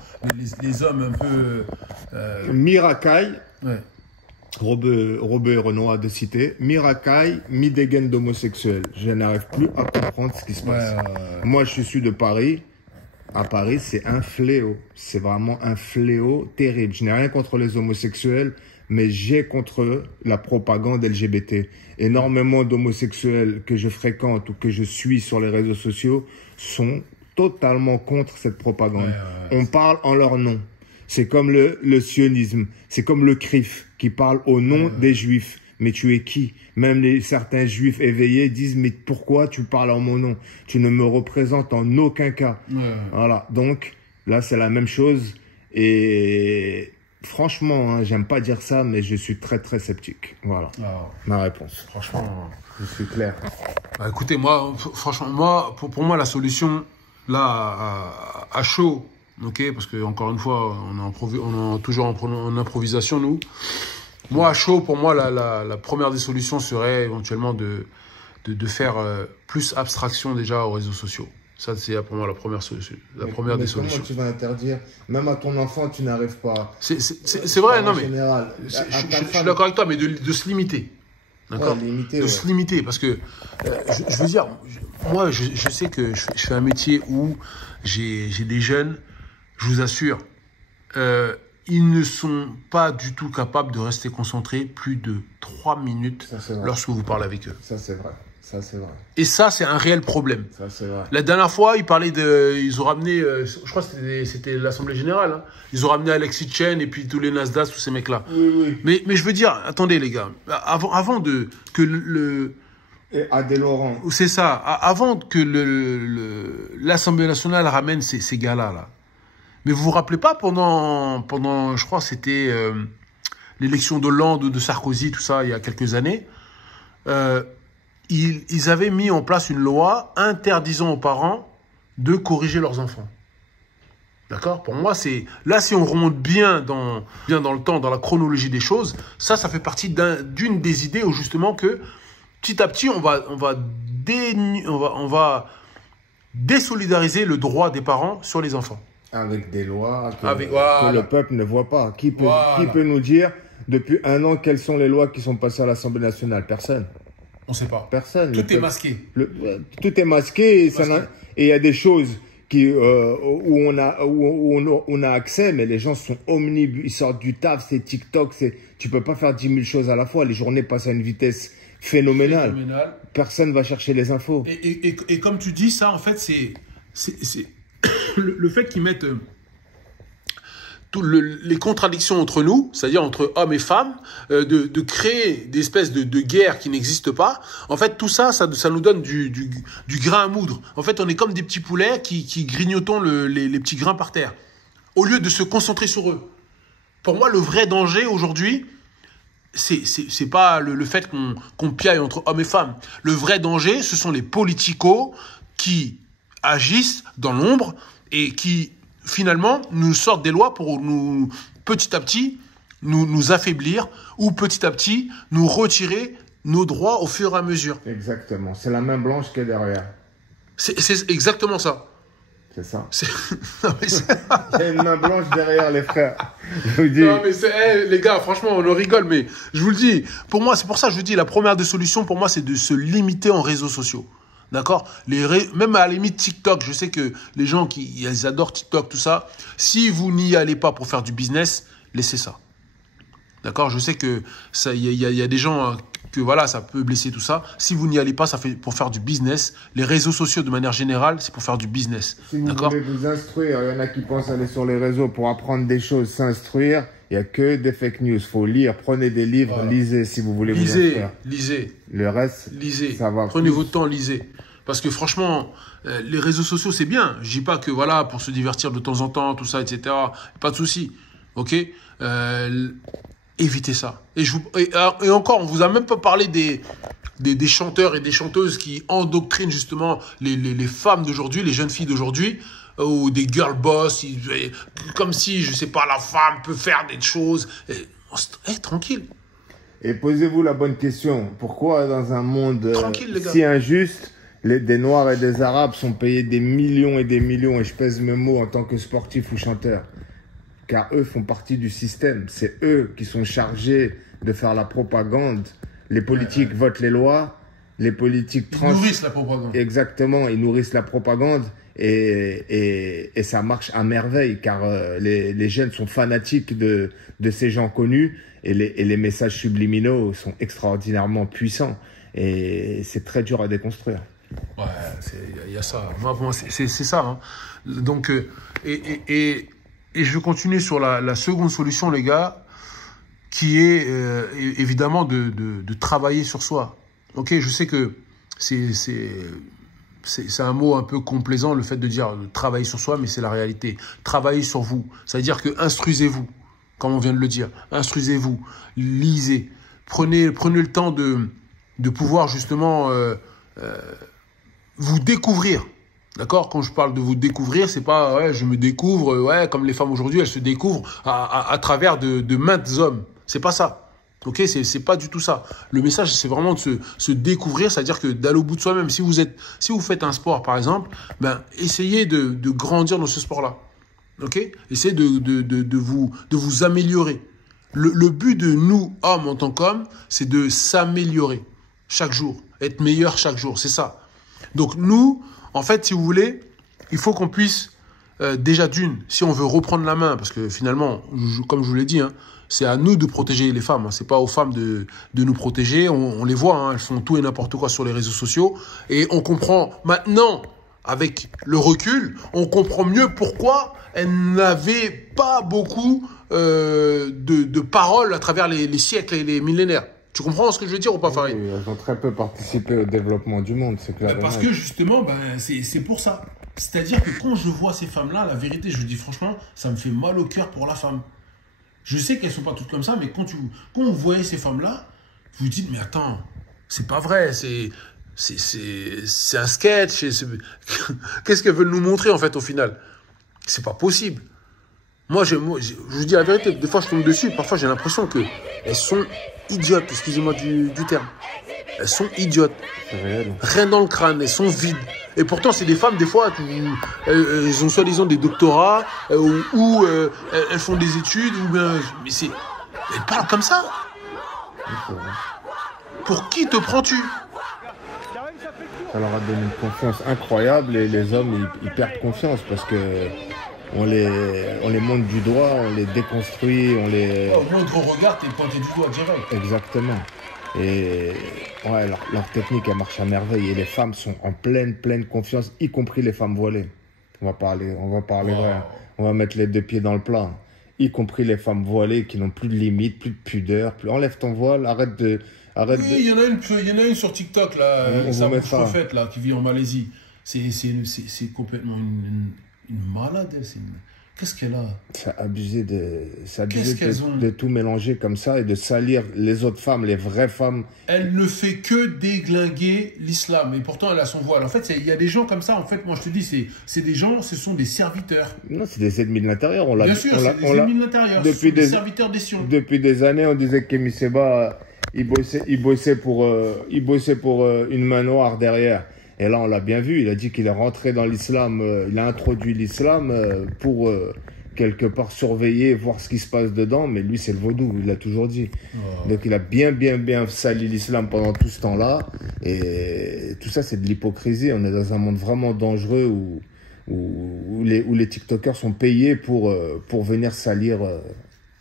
Les hommes un peu... Mirakai, ouais. Robert et Renoir de citer, Mirakai, mi dégaine d'homosexuels. Je n'arrive plus à comprendre ce qui se passe. Moi, je suis de Paris. À Paris, c'est un fléau. C'est vraiment un fléau terrible. Je n'ai rien contre les homosexuels, mais j'ai contre la propagande LGBT. Énormément d'homosexuels que je fréquente ou que je suis sur les réseaux sociaux sont totalement contre cette propagande. On parle en leur nom. C'est comme le sionisme. C'est comme le CRIF qui parle au nom des juifs. Mais tu es qui? Même certains juifs éveillés disent, mais pourquoi tu parles en mon nom? Tu ne me représentes en aucun cas. Voilà. Donc, là, c'est la même chose. Et franchement, hein, j'aime pas dire ça, mais je suis très sceptique. Voilà. Ma réponse. Franchement, je suis clair. Bah, écoutez, moi, franchement, pour moi, la solution, là, à chaud, ok, parce que encore une fois, on est toujours en improvisation, nous. Moi, à chaud, pour moi, la première des solutions serait éventuellement de faire plus abstraction déjà aux réseaux sociaux. Ça, c'est pour moi la première solution. Première des solutions. Comment tu vas interdire? Même à ton enfant, tu n'arrives pas. C'est vrai, non, mais je suis d'accord avec toi, mais de se limiter. D'accord, de se limiter, parce que je veux dire, moi, je sais que je fais un métier où j'ai des jeunes, je vous assure, ils ne sont pas du tout capables de rester concentrés plus de 3 minutes lorsque vous parlez avec eux. Ça, c'est vrai. Ça, c'est vrai. Et ça, c'est un réel problème. Ça, c'est vrai. La dernière fois, ils ont ramené, je crois que c'était l'Assemblée Générale, hein. Ils ont ramené Alexis Chen et puis tous les Nasdaq, tous ces mecs-là. Oui. Mais je veux dire, attendez les gars, avant Et Adé Laurent. C'est ça. Avant que l'Assemblée nationale ramène ces gars-là, là. Mais vous vous rappelez pas pendant je crois, c'était l'élection d'Hollande ou de Sarkozy, tout ça, il y a quelques années, ils avaient mis en place une loi interdisant aux parents de corriger leurs enfants. D'accord? Pour moi, là, si on remonte bien dans le temps, dans la chronologie des choses, ça fait partie d'une des idées où justement que petit à petit, on va désolidariser le droit des parents sur les enfants. Avec des lois que le peuple ne voit pas. Qui peut nous dire depuis 1 an quelles sont les lois qui sont passées à l'Assemblée nationale? Personne. On ne sait pas. Personne. Tout est masqué. Tout est masqué et il y a des choses où on a accès, mais les gens sont omnibus. Ils sortent du taf, c'est TikTok, tu peux pas faire 10 000 choses à la fois. Les journées passent à une vitesse phénoménale. Personne va chercher les infos. Et comme tu dis, ça, en fait, c'est le fait qu'ils mettent les contradictions entre nous, c'est-à-dire entre hommes et femmes, de créer des espèces de guerres qui n'existent pas. En fait, tout ça nous donne du grain à moudre. En fait, on est comme des petits poulets qui grignotons les petits grains par terre, au lieu de se concentrer sur eux. Pour moi, le vrai danger aujourd'hui, c'est pas le fait qu'on piaille entre hommes et femmes. Le vrai danger, ce sont les politicos qui agissent dans l'ombre et qui, finalement, nous sortent des lois pour nous, petit à petit, nous affaiblir ou petit à petit, nous retirer nos droits au fur et à mesure. Exactement. C'est la main blanche qui est derrière. C'est exactement ça. C'est ça. Non, mais Il y a une main blanche derrière les frères. Je vous dis. non, mais les gars, franchement, on en rigole, mais je vous le dis, pour moi, c'est pour ça que je vous dis, la première des solutions, pour moi, c'est de se limiter en réseaux sociaux. D'accord? Même à la limite TikTok, je sais que les gens ils adorent TikTok, tout ça. Si vous n'y allez pas pour faire du business, laissez ça. D'accord? Je sais que il y a des gens que voilà, ça peut blesser tout ça. Si vous n'y allez pas, ça fait pour faire du business. Les réseaux sociaux, de manière générale, c'est pour faire du business. Si vous d'accord? voulez vous instruire, il y en a qui pensent aller sur les réseaux pour apprendre des choses, s'instruire. Il n'y a que des fake news. Il faut lire, prenez des livres, Voilà. lisez si vous voulez vous instruire. Lisez. Le reste, Lisez. ça va. Prenez votre temps, lisez. Parce que franchement, les réseaux sociaux, c'est bien. Je dis pas que voilà, pour se divertir de temps en temps, tout ça, etc. Pas de souci. Ok? Évitez ça. Et encore, on vous a même pas parlé des chanteurs et des chanteuses qui endoctrinent justement les femmes d'aujourd'hui, les jeunes filles d'aujourd'hui, ou des girl boss, comme si, je sais pas, la femme peut faire des choses. Tranquille. Et posez-vous la bonne question. Pourquoi dans un monde Tranquille, les gars. si injuste, des Noirs et des Arabes sont payés des millions, et je pèse mes mots en tant que sportif ou chanteur? Car eux font partie du système. C'est eux qui sont chargés de faire la propagande. Les politiques votent les lois, les politiques Ils nourrissent la propagande. Exactement, ils nourrissent la propagande et ça marche à merveille car les jeunes sont fanatiques de ces gens connus et les messages subliminaux sont extraordinairement puissants et c'est très dur à déconstruire. Ouais, il y a ça. Moi, pour moi, c'est ça. Hein. Donc, et je vais continuer sur la seconde solution, les gars, qui est évidemment de travailler sur soi. Ok, je sais que c'est un mot un peu complaisant, le fait de dire de travailler sur soi, mais c'est la réalité. Travaillez sur vous. Ça veut dire que instruisez-vous, comme on vient de le dire. Instruisez-vous, lisez. Prenez le temps de pouvoir justement vous découvrir. D'accord? Quand je parle de vous découvrir, c'est pas ouais, je me découvre, ouais, comme les femmes aujourd'hui, elles se découvrent à travers de maintes hommes. C'est pas ça. Ok? C'est pas du tout ça. Le message, c'est vraiment de se découvrir, c'est-à-dire que d'aller au bout de soi-même. Si vous faites un sport, par exemple, ben, essayez de grandir dans ce sport-là. Ok? Essayez de vous améliorer. Le but de nous, hommes, en tant qu'hommes, c'est de s'améliorer chaque jour. Être meilleur chaque jour. C'est ça. Donc, nous, en fait, si vous voulez, il faut qu'on puisse, déjà si on veut reprendre la main, parce que finalement, comme je vous l'ai dit, hein, c'est à nous de protéger les femmes. Hein, c'est pas aux femmes de nous protéger. On les voit, hein, elles font tout et n'importe quoi sur les réseaux sociaux. Et on comprend maintenant, avec le recul, on comprend mieux pourquoi elles n'avaient pas beaucoup de paroles à travers les siècles et les millénaires. Tu comprends ce que je veux dire ou pas, Farid? Oui, elles ont très peu participé au développement du monde, c'est clair. Parce que justement, c'est pour ça. C'est-à-dire que quand je vois ces femmes-là, la vérité, je dis franchement, ça me fait mal au cœur pour la femme. Je sais qu'elles sont pas toutes comme ça, mais quand vous voyez ces femmes-là, vous vous dites, mais attends, c'est pas vrai, c'est un sketch. Qu'est-ce qu'elles veulent nous montrer, en fait, au final? C'est pas possible. Moi, je vous dis la vérité, des fois, je tombe dessus, parfois, j'ai l'impression qu'elles sont idiotes, excusez-moi du terme. Elles sont idiotes. Rien dans le crâne, elles sont vides. Et pourtant, c'est des femmes, des fois, elles ont soi-disant des doctorats, ou elles font des études, ou bien. Mais elles parlent comme ça. Pour qui te prends-tu? Ça leur a donné une confiance incroyable et les hommes, ils perdent confiance parce que on les monte du doigt, on les déconstruit, on les... Au moindre regard, t'es pointé du doigt direct. Exactement. Et ouais, leur technique, elle marche à merveille. Et les femmes sont en pleine confiance, y compris les femmes voilées. On va parler vrai. On va mettre les deux pieds dans le plat. Y compris les femmes voilées qui n'ont plus de limites, plus de pudeur. Enlève ton voile, arrête de... Oui, il y en a une sur TikTok, là, sa bouche refaite, là, qui vit en Malaisie. C'est complètement une malade, elle. Qu'est-ce qu'elle a? C'est abusé de tout mélanger comme ça et de salir les autres femmes, les vraies femmes. Elle ne fait que déglinguer l'islam et pourtant elle a son voile. En fait, il y a des gens comme ça. En fait, moi je te dis, c'est des gens, ce sont des serviteurs. Non, c'est des ennemis de l'intérieur. Bien sûr, c'est des ennemis de l'intérieur. Ce sont des serviteurs des sions. Depuis des années, on disait que Kémy Séba, il bossait pour une main noire derrière. Et là, on l'a bien vu. Il a dit qu'il est rentré dans l'islam. Il a introduit l'islam pour quelque part surveiller, voir ce qui se passe dedans. Mais lui, c'est le vaudou. Il l'a toujours dit. Oh. Donc, il a bien sali l'islam pendant tout ce temps-là. Et tout ça, c'est de l'hypocrisie. On est dans un monde vraiment dangereux où les TikTokers sont payés pour venir salir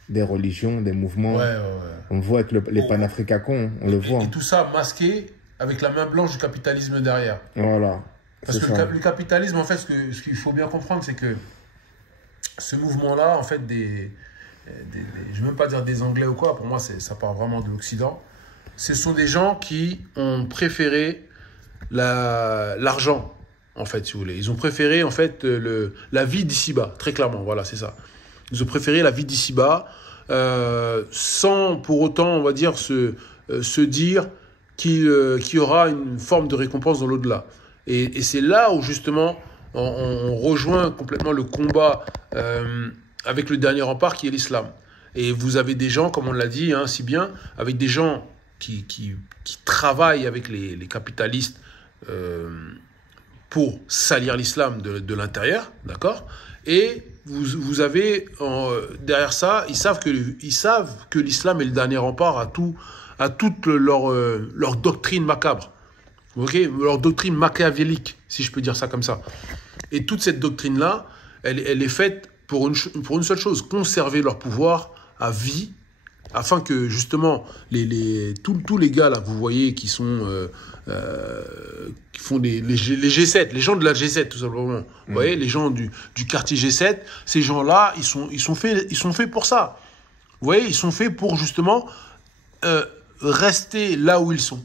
des religions, des mouvements. Ouais. On le voit avec les panafricains, on le voit. Et tout ça masqué avec la main blanche du capitalisme derrière. Voilà. Parce que le capitalisme, en fait, ce qu'il faut bien comprendre, c'est que ce mouvement-là, en fait, je ne vais même pas dire des Anglais ou quoi, pour moi, ça part vraiment de l'Occident. Ce sont des gens qui ont préféré l'argent, en fait, si vous voulez. Ils ont préféré, en fait, la vie d'ici-bas, très clairement, voilà, c'est ça. Ils ont préféré la vie d'ici-bas, sans pour autant, on va dire, se dire qu'il y aura une forme de récompense dans l'au-delà. Et c'est là où, justement, on rejoint complètement le combat avec le dernier rempart qui est l'islam. Et vous avez des gens, comme on l'a dit, hein, si bien, avec des gens qui travaillent avec les capitalistes pour salir l'islam de l'intérieur, d'accord ? Et vous avez derrière ça, ils savent que l'islam est le dernier rempart à toute leur doctrine macabre, okay, leur doctrine machiavélique, si je peux dire ça comme ça. Et toute cette doctrine-là, elle est faite pour une seule chose, conserver leur pouvoir à vie, afin que justement tous les gars là, vous voyez, qui sont qui font les G7, les gens de la G7 tout simplement. Vous voyez, les gens du quartier G7, ces gens-là, ils sont faits pour ça. Vous voyez, ils sont faits pour justement rester là où ils sont.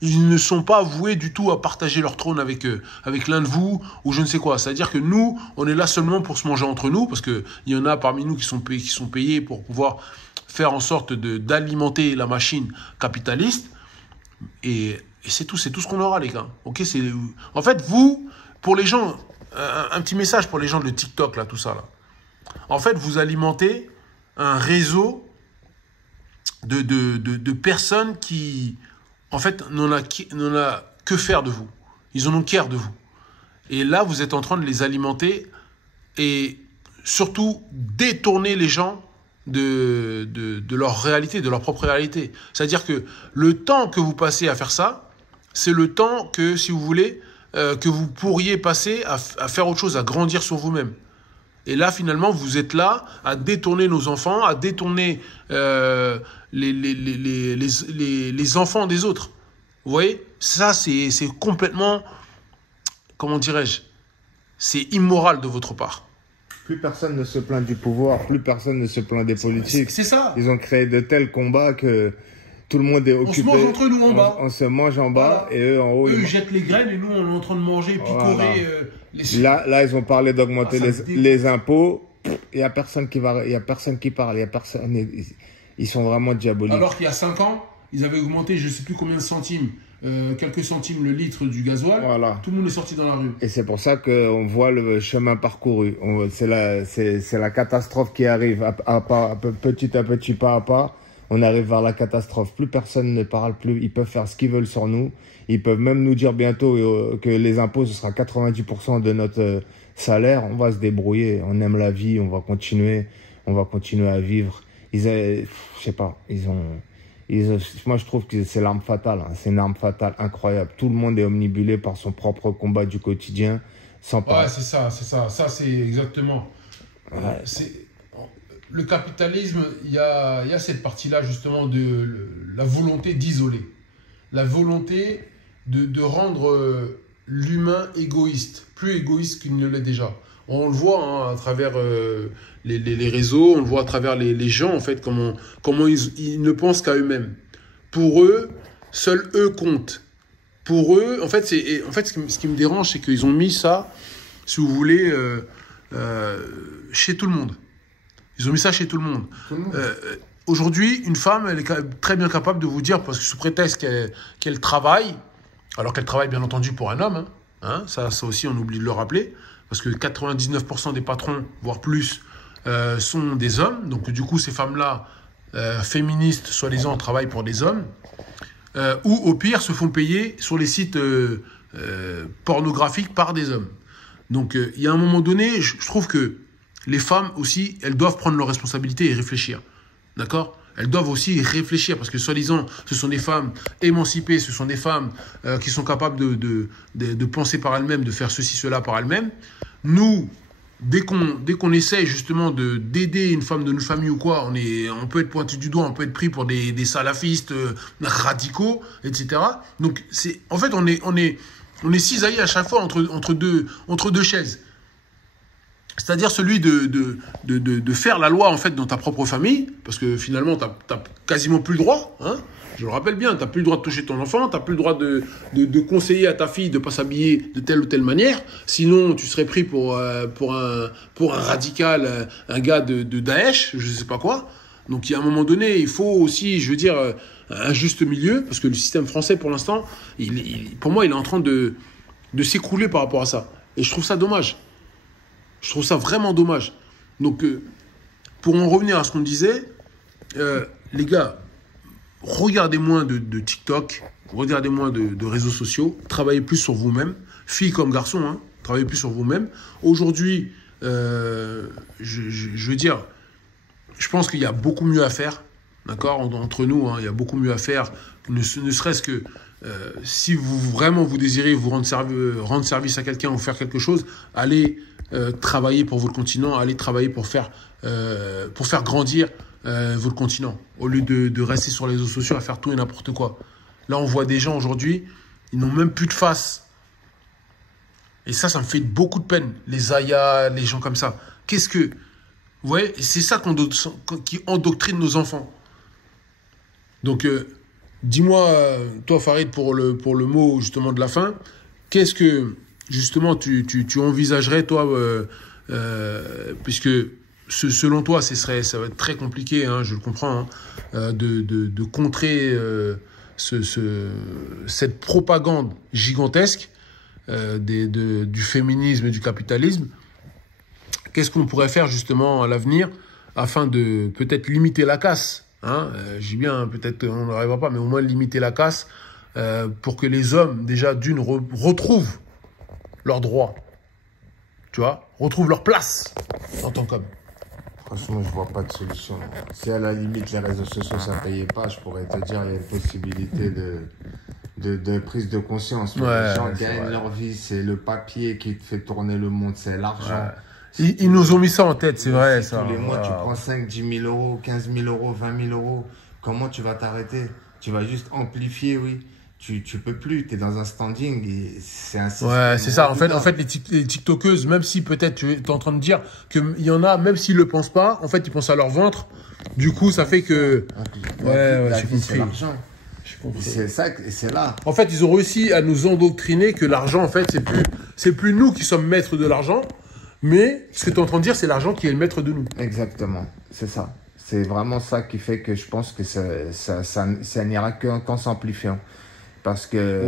Ils ne sont pas voués du tout à partager leur trône avec l'un de vous ou je ne sais quoi. C'est-à-dire que nous, on est là seulement pour se manger entre nous, parce qu'il y en a parmi nous qui sont payés pour pouvoir faire en sorte d'alimenter la machine capitaliste. Et c'est tout ce qu'on aura, les gars. Okay, en fait, vous, pour les gens, un petit message pour les gens de TikTok, là, tout ça, là. En fait, vous alimentez un réseau de personnes qui, en fait, n'en a que faire de vous. Ils en ont qu'ère de vous. Et là, vous êtes en train de les alimenter et surtout détourner les gens de leur réalité, de leur propre réalité. C'est-à-dire que le temps que vous passez à faire ça, c'est le temps que, si vous voulez, que vous pourriez passer à faire autre chose, à grandir sur vous-même. Et là, finalement, vous êtes là à détourner nos enfants, à détourner les enfants des autres. Vous voyez ? Ça, c'est complètement, comment dirais-je, c'est immoral de votre part. Plus personne ne se plaint du pouvoir, plus personne ne se plaint des politiques. C'est ça. Ils ont créé de tels combats que tout le monde est occupé. On se mange entre nous en bas. On se mange en bas, voilà. Et eux en haut. Eux, ils jettent les graines et nous, on est en train de manger, picorer. Voilà. Là, ils ont parlé d'augmenter les impôts. Il n'y a personne qui parle. Ils sont vraiment diaboliques. Alors qu'il y a 5 ans, ils avaient augmenté je ne sais plus combien de centimes. Quelques centimes le litre du gasoil, voilà. Tout le monde est sorti dans la rue. Et c'est pour ça qu'on voit le chemin parcouru. C'est la catastrophe qui arrive petit à petit, pas à pas. On arrive vers la catastrophe. Plus personne ne parle, plus ils peuvent faire ce qu'ils veulent sur nous. Ils peuvent même nous dire bientôt que les impôts, ce sera 90% de notre salaire. On va se débrouiller. On aime la vie, on va continuer à vivre. Je sais pas, moi, je trouve que c'est l'arme fatale. Hein. C'est une arme fatale incroyable. Tout le monde est omnibulé par son propre combat du quotidien. Ouais, c'est ça. Ça, c'est exactement. Ouais. Le capitalisme, il y a cette partie-là, justement, de la volonté d'isoler. La volonté de rendre l'humain égoïste. Plus égoïste qu'il ne l'est déjà. On le voit hein, à travers les réseaux, on le voit à travers les gens, en fait, comment ils ne pensent qu'à eux-mêmes. Pour eux, seuls eux comptent. Pour eux, en fait, ce qui me dérange, c'est qu'ils ont mis ça, si vous voulez, chez tout le monde. Ils ont mis ça chez tout le monde. Aujourd'hui, une femme, elle est très bien capable de vous dire, parce que sous prétexte qu'elle travaille, alors qu'elle travaille bien entendu pour un homme, hein, ça aussi on oublie de le rappeler, parce que 99% des patrons, voire plus, sont des hommes. Donc du coup, ces femmes-là, féministes, soi-disant, travaillent pour des hommes. Ou au pire, se font payer sur les sites pornographiques par des hommes. Donc, il y a un moment donné, je trouve que les femmes aussi, elles doivent prendre leurs responsabilités et réfléchir. D'accord ? Elles doivent aussi réfléchir parce que, soi-disant, ce sont des femmes émancipées, ce sont des femmes qui sont capables de penser par elles-mêmes, de faire ceci, cela par elles-mêmes. Nous, dès qu'on essaye justement d'aider une femme de notre famille ou quoi, on peut être pointé du doigt, on peut être pris pour des salafistes radicaux, etc. Donc, en fait, on est cisaillé à chaque fois entre deux chaises. C'est-à-dire celui de faire la loi en fait dans ta propre famille, parce que finalement t'as quasiment plus le droit, hein. Je le rappelle bien, t'as plus le droit de toucher ton enfant, t'as plus le droit de conseiller à ta fille de pas s'habiller de telle ou telle manière, sinon tu serais pris pour un radical, un gars de Daesh, je sais pas quoi. Donc il y a un moment donné, il faut aussi, je veux dire, un juste milieu, parce que le système français pour l'instant, pour moi, il est en train de s'écrouler par rapport à ça, et je trouve ça dommage. Je trouve ça vraiment dommage. Donc, pour en revenir à ce qu'on disait, les gars, regardez moins de TikTok, regardez moins de réseaux sociaux, travaillez plus sur vous-même, filles comme garçons, hein, travaillez plus sur vous-même. Aujourd'hui, je veux dire, je pense qu'il y a beaucoup mieux à faire, d'accord, entre nous, hein, il y a beaucoup mieux à faire, ne serait-ce que si vous désirez vous rendre service à quelqu'un ou faire quelque chose, allez travailler pour votre continent, allez travailler pour faire grandir votre continent, au lieu de rester sur les réseaux sociaux à faire tout et n'importe quoi. Là, on voit des gens aujourd'hui, ils n'ont même plus de face. Et ça me fait beaucoup de peine. Les ayats, les gens comme ça. Vous voyez, c'est ça qui endoctrine nos enfants. Donc, dis-moi, toi, Farid, pour le mot justement de la fin, qu'est-ce que justement tu envisagerais, toi, puisque selon toi, ça va être très compliqué, hein, je le comprends, hein, de contrer cette propagande gigantesque du féminisme et du capitalisme. Qu'est-ce qu'on pourrait faire justement à l'avenir afin de peut-être limiter la casse, hein, je dis bien, peut-être on n'arrivera pas, mais au moins limiter la casse pour que les hommes, déjà d'une, retrouvent leurs droits, tu vois, retrouvent leur place en tant qu'homme. Franchement, je vois pas de solution. Si à la limite les réseaux sociaux ça payait pas, je pourrais te dire il y a une possibilité de prise de conscience. Ouais, les gens gagnent leur vie, c'est le papier qui te fait tourner le monde, c'est l'argent. Ouais. Ils nous ont mis ça en tête, c'est vrai ça. Tous les mois tu prends 5, 10 000 euros, 15 000 euros, 20 000 euros. Comment tu vas t'arrêter? Tu vas juste amplifier, oui. Tu peux plus, tu es dans un standing et c'est un système. Ouais, c'est ça. En fait, les TikTokeuses, même si peut-être tu es en train de dire qu'il y en a, même s'ils le pensent pas, en fait, ils pensent à leur ventre. Du coup, ça fait que. La vie, c'est l'argent. C'est ça, c'est là. En fait, ils ont réussi à nous endoctriner que l'argent, en fait, c'est plus nous qui sommes maîtres de l'argent, mais ce que tu es en train de dire, c'est l'argent qui est le maître de nous. Exactement, c'est ça. C'est vraiment ça qui fait que je pense que ça n'ira qu'en s'amplifiant. Parce que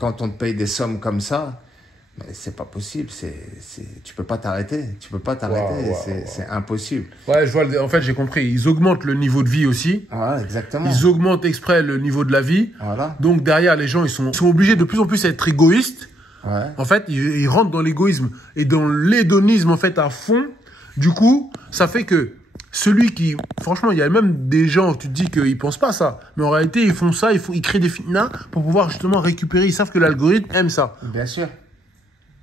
quand on te paye des sommes comme ça, c'est pas possible. Tu peux pas t'arrêter. Tu peux pas t'arrêter. C'est impossible. Ouais, je vois. En fait, j'ai compris. Ils augmentent le niveau de vie aussi. Voilà, exactement. Ils augmentent exprès le niveau de la vie. Voilà. Donc derrière, les gens, ils sont obligés de plus en plus à être égoïstes. Ouais. En fait, ils rentrent dans l'égoïsme et dans l'hédonisme en fait à fond. Du coup, ça fait que celui qui, franchement, il y a même des gens, tu te dis qu'ils pensent pas ça, mais en réalité, ils font ça, ils créent des fitnas pour pouvoir justement récupérer. Ils savent que l'algorithme aime ça. Bien sûr.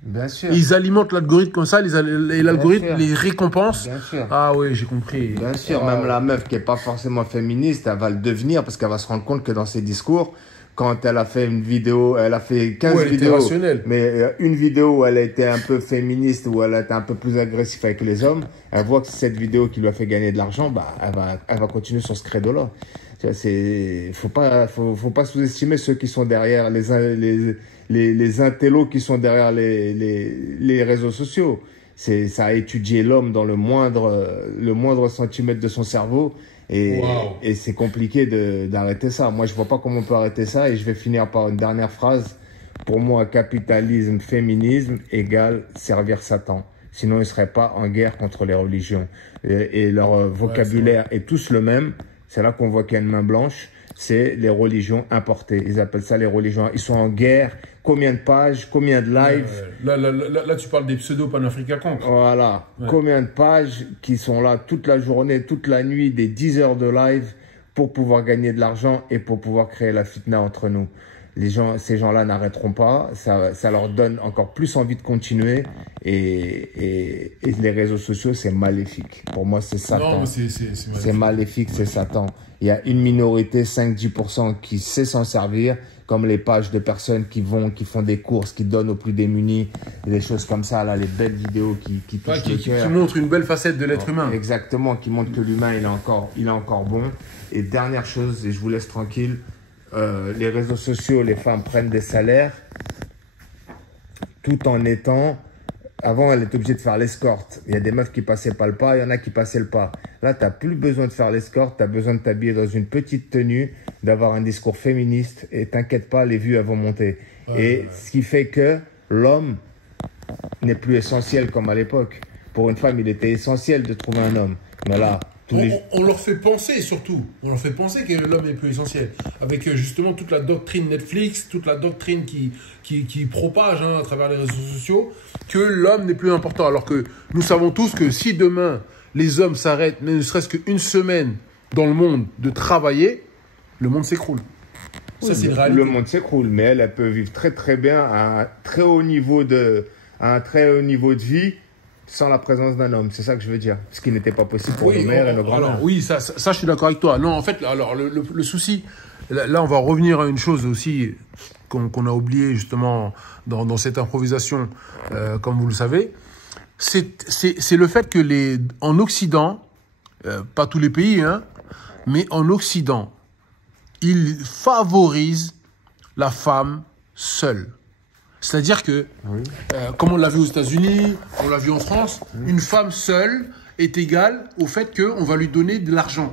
Bien sûr. Ils alimentent l'algorithme comme ça, et l'algorithme les récompense. Bien sûr. Ah oui, j'ai compris. Bien sûr, même la meuf qui est pas forcément féministe, elle va le devenir parce qu'elle va se rendre compte que dans ses discours, quand elle a fait une vidéo, elle a fait 15 vidéos, mais une vidéo où elle a été un peu féministe, où elle a été un peu plus agressive avec les hommes, elle voit que c'est cette vidéo qui lui a fait gagner de l'argent, bah, elle va continuer sur ce credo-là. Faut pas sous-estimer ceux qui sont derrière, les intellos qui sont derrière les réseaux sociaux. Ça a étudié l'homme dans le moindre centimètre de son cerveau. Et c'est compliqué d'arrêter ça. Moi, je vois pas comment on peut arrêter ça. Et je vais finir par une dernière phrase. Pour moi, capitalisme, féminisme égale servir Satan. Sinon, ils ne seraient pas en guerre contre les religions. Et leur vocabulaire est tous le même. C'est là qu'on voit qu'il y a une main blanche. c'est les religions importées. Ils appellent ça les religions. Ils sont en guerre. Combien de pages, combien de lives. Là, tu parles des pseudo-panafricains contre. Voilà. Ouais. Combien de pages qui sont là toute la journée, toute la nuit, des 10 heures de live pour pouvoir gagner de l'argent et pour pouvoir créer la fitna entre nous. Ces gens-là n'arrêteront pas. Ça leur donne encore plus envie de continuer. Et les réseaux sociaux, c'est maléfique. Pour moi, c'est Satan. Non, c'est maléfique, c'est Satan. Il y a une minorité, 5-10%, qui sait s'en servir, comme les pages de personnes qui font des courses, qui donnent aux plus démunis, des choses comme ça, là, les belles vidéos qui touchent le cœur. Qui montrent une belle facette de l'être humain. Exactement, qui montrent que l'humain, il est encore bon. Et dernière chose, et je vous laisse tranquille, les réseaux sociaux, les femmes prennent des salaires tout en étant... Avant, elle est obligée de faire l'escorte. Il y a des meufs qui passaient pas le pas, il y en a qui passaient le pas. Là, tu n'as plus besoin de faire l'escorte, tu as besoin de t'habiller dans une petite tenue, d'avoir un discours féministe, et t'inquiète pas, les vues, elles vont monter. Ce qui fait que l'homme n'est plus essentiel comme à l'époque. Pour une femme, il était essentiel de trouver un homme. Mais là... On leur fait penser surtout, on leur fait penser que l'homme est plus essentiel, avec justement toute la doctrine Netflix, toute la doctrine qui propage à travers les réseaux sociaux, que l'homme n'est plus important, alors que nous savons tous que si demain les hommes s'arrêtent, ne serait-ce qu'une semaine dans le monde de travailler, le monde s'écroule. Ça, c'est une réalité. Le monde s'écroule, mais elle peut vivre très très bien à un très haut niveau de vie, sans la présence d'un homme, c'est ça que je veux dire. Ce qui n'était pas possible pour nos mères et nos grands-mères. Oui, ça, je suis d'accord avec toi. Non, en fait, alors le souci, là, on va revenir à une chose aussi qu'on a oublié justement dans cette improvisation, comme vous le savez. C'est le fait que en Occident, pas tous les pays, hein, mais en Occident, ils favorisent la femme seule. C'est-à-dire que, comme on l'a vu aux États-Unis, on l'a vu en France, une femme seule est égale au fait qu'on va lui donner de l'argent.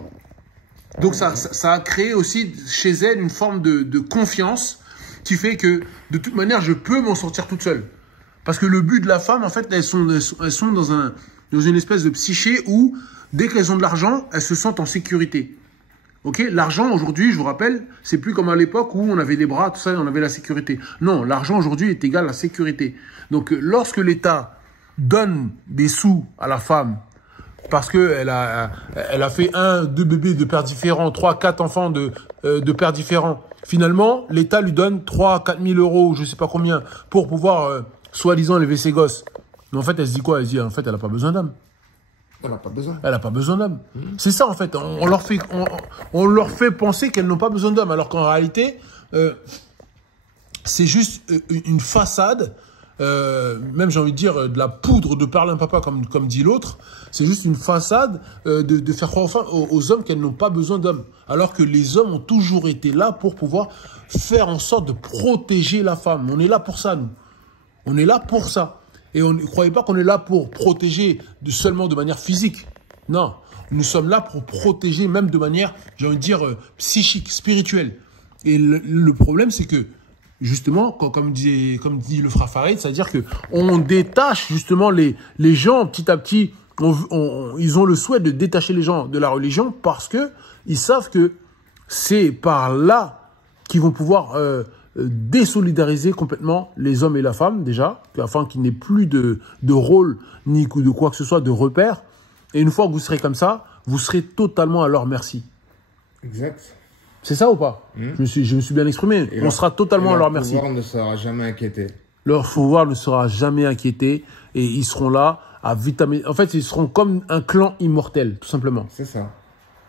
Donc ça a créé aussi chez elle une forme de confiance qui fait que, de toute manière, je peux m'en sortir toute seule. Parce que le but de la femme, en fait, elles sont dans une espèce de psyché où, dès qu'elles ont de l'argent, elles se sentent en sécurité. Ok, l'argent aujourd'hui, je vous rappelle, c'est plus comme à l'époque où on avait des bras, tout ça, on avait la sécurité. Non, l'argent aujourd'hui est égal à la sécurité. Donc, lorsque l'État donne des sous à la femme parce que elle a fait 1, 2 bébés de pères différents, 3, 4 enfants de pères différents, finalement, l'État lui donne 3, 4 000 euros, je sais pas combien, pour pouvoir soi-disant élever ses gosses. Mais en fait, elle se dit quoi? Elle se dit en fait, elle a pas besoin d'homme. Elle n'a pas besoin. Elle n'a pas besoin d'homme. C'est ça, en fait. On leur fait penser qu'elles n'ont pas besoin d'homme, alors qu'en réalité, c'est juste une façade, même j'ai envie de dire de la poudre de perlimpinpin, comme dit l'autre. C'est juste une façade de faire croire aux hommes qu'elles n'ont pas besoin d'hommes. Alors que les hommes ont toujours été là pour pouvoir faire en sorte de protéger la femme. On est là pour ça, nous. On est là pour ça. Et on ne croyez pas qu'on est là pour protéger seulement de manière physique. Non, nous sommes là pour protéger même de manière, j'ai envie de dire, psychique, spirituelle. Et le problème, c'est que, justement, comme dit le frère Farid, c'est-à-dire qu'on détache justement les gens petit à petit. Ils ont le souhait de détacher les gens de la religion parce qu'ils savent que c'est par là qu'ils vont pouvoir... désolidariser complètement les hommes et la femme, déjà, afin qu'il n'ait plus de rôle, ni de quoi que ce soit, de repère. Et une fois que vous serez comme ça, vous serez totalement à leur merci. Exact. C'est ça ou pas? Je me suis bien exprimé. On sera totalement à leur merci. Leur pouvoir ne sera jamais inquiété. Leur pouvoir ne sera jamais inquiété et ils seront là à vitaminer. En fait, ils seront comme un clan immortel, tout simplement. C'est ça.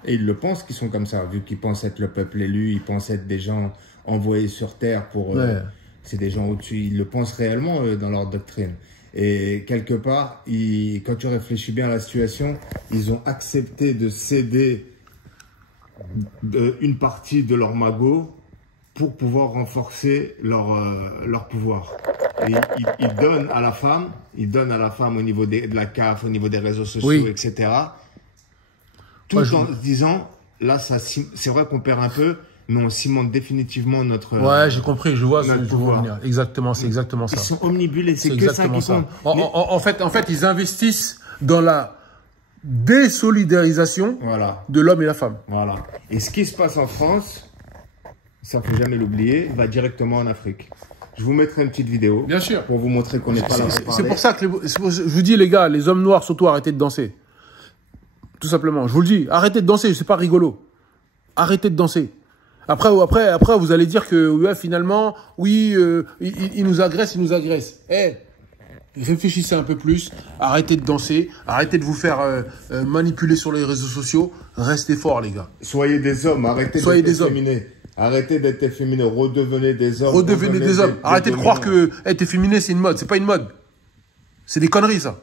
Et ils le pensent qu'ils sont comme ça, vu qu'ils pensent être le peuple élu, ils pensent être des gens envoyés sur Terre pour... c'est des gens au-dessus, ils le pensent réellement dans leur doctrine. Et quelque part, quand tu réfléchis bien à la situation, ils ont accepté de céder une partie de leur magot pour pouvoir renforcer leur pouvoir. Et ils donnent à la femme au niveau de la CAF, au niveau des réseaux sociaux, etc. Tout en se disant, là, c'est vrai qu'on perd un peu, mais on cimente définitivement notre... Ouais, j'ai compris, je vois ce que tu veux venir. Exactement, c'est exactement ça. Ils sont omnibulés, c'est que ça qui compte. En fait, ils investissent dans la désolidarisation de l'homme et la femme. Voilà. Et ce qui se passe en France, ça faut jamais l'oublier, va directement en Afrique. Je vous mettrai une petite vidéo. Bien sûr. Pour vous montrer qu'on n'est pas là. C'est pour ça que je vous dis, les gars, les hommes noirs, surtout, arrêtez de danser. Tout simplement. Je vous le dis, arrêtez de danser, c'est pas rigolo. Arrêtez de danser. Après, vous allez dire que, ouais, finalement, oui, il nous agresse, il nous agresse. Réfléchissez un peu plus, arrêtez de danser, arrêtez de vous faire manipuler sur les réseaux sociaux, restez forts, les gars. Soyez des hommes, arrêtez d'être efféminés. Arrêtez d'être efféminés, redevenez des hommes. Redevenez des hommes. Arrêtez de croire que être efféminé, c'est une mode. C'est pas une mode. C'est des conneries, ça.